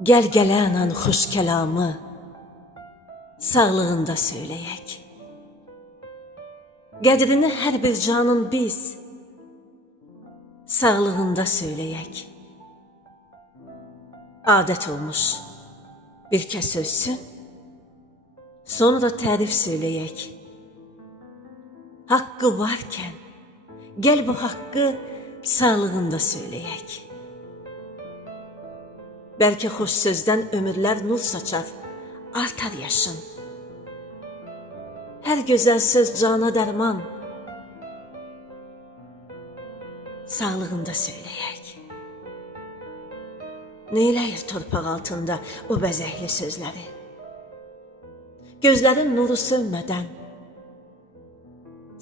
Gəl gələnən xoş kəlamı sağlığında söyləyək. Qədrini hər bir canın biz sağlığında söyləyək. Adət olmuş bir kəs ölsün, sonra da tərif söyləyək. Haqqı varkən, gəl bu haqqı sağlığında söyləyək. Bəlkə xoş sözdən ömürlər nur saçar, artar yaşın. Hər gözəl söz cana dərman, sağlığında söyləyək. Neyləyir torpaq altında o bəzəkli sözləri? Gözlərin nuru sönmədən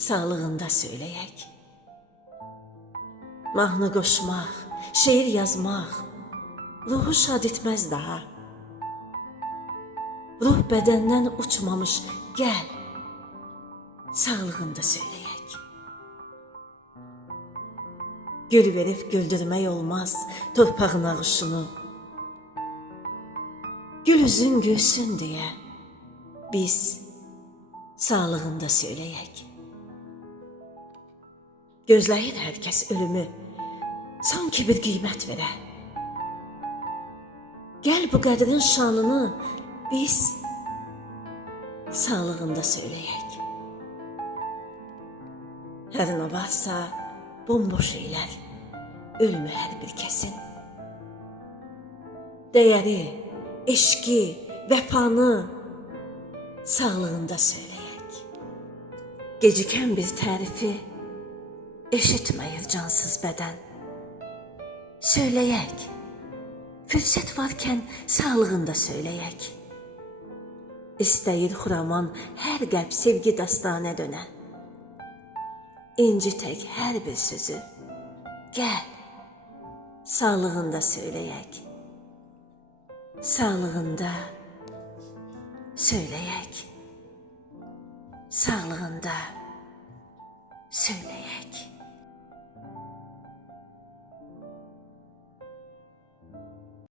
sağlığında söyləyək. Mahnı qoşmaq, şeir yazmaq ruhu şad etməz daha. Ruh bədəndən uçmamış, gəl sağlığında söyləyək. Gül verib güldürmək olmaz torpağın ağuşunu. Gül üzün gülsün deyə biz sağlığında söyləyək. Gözləyir hər kəs ölümü, sanki bir qiymət verə. Gəl bu qədrin şanını biz sağlığında söyləyək. Hər nə varsa bomboş eylər ölümü hər bir kəsin. Dəyəri, eşqi, vəfanı sağlığında söyləyək. Gecikən bir tərifi eşitməyir cansız bədən. Söyləyək, fürsət varkən sağlığında söyləyək. İstəyir xuraman hər qəlb sevgi dastanə dönə. İnci tək hər bir sözü, gəl sağlığında söyləyək. Sağlığında söyləyək. Sağlığında söyləyək.